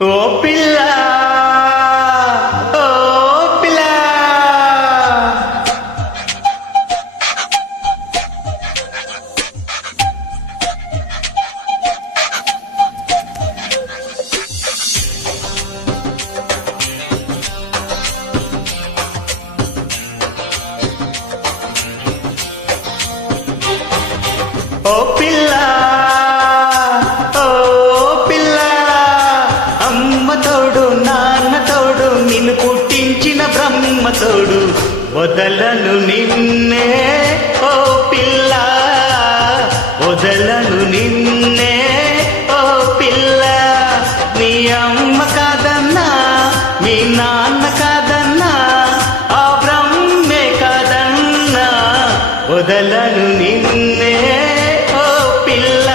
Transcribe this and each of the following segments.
ఓ పిల్ల ఓ పిల్ల ఓ పిల్ల నిన్ను పుట్టించిన బ్రహ్మ తోడు వదలను నిన్నే ఓ పిల్ల వదలను నిన్నే ఓ పిల్ల నీ అమ్మ కాదన్నా మీ నాన్న కాదన్నా ఆ బ్రహ్మే కాదన్నా వదలను నిన్నే ఓ పిల్ల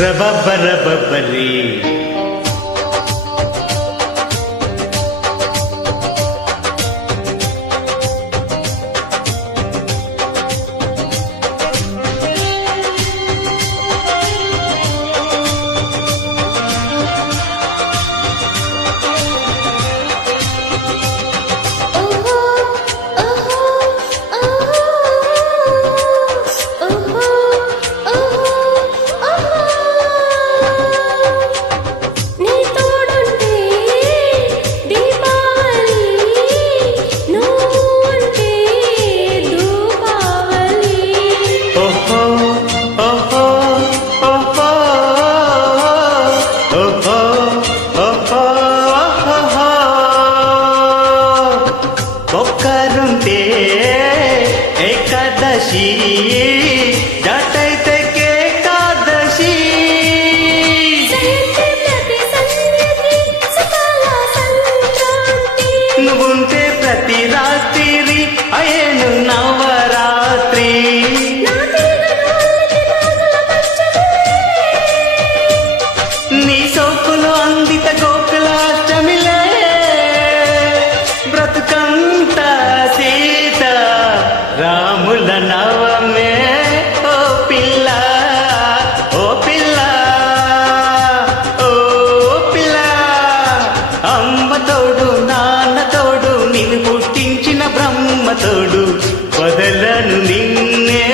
రబబరబబరి ఒక్కరుంటే ఏకాదశి జటైతే ఏకాదశి నువ్వుంటే ప్రతి రాత్రి అయ్యేను నవరాత్రి నీ సోకులో అందిత గోకులాష్టమిలే బ్రతుకంత సీత రాముల నవమే ఓ పిల్ల ఓ పిల్ల ఓ పిల్ల అమ్మ తోడు నాన్న తోడు నిన్ను పుట్టించిన బ్రహ్మ తోడు వదలను నిన్నే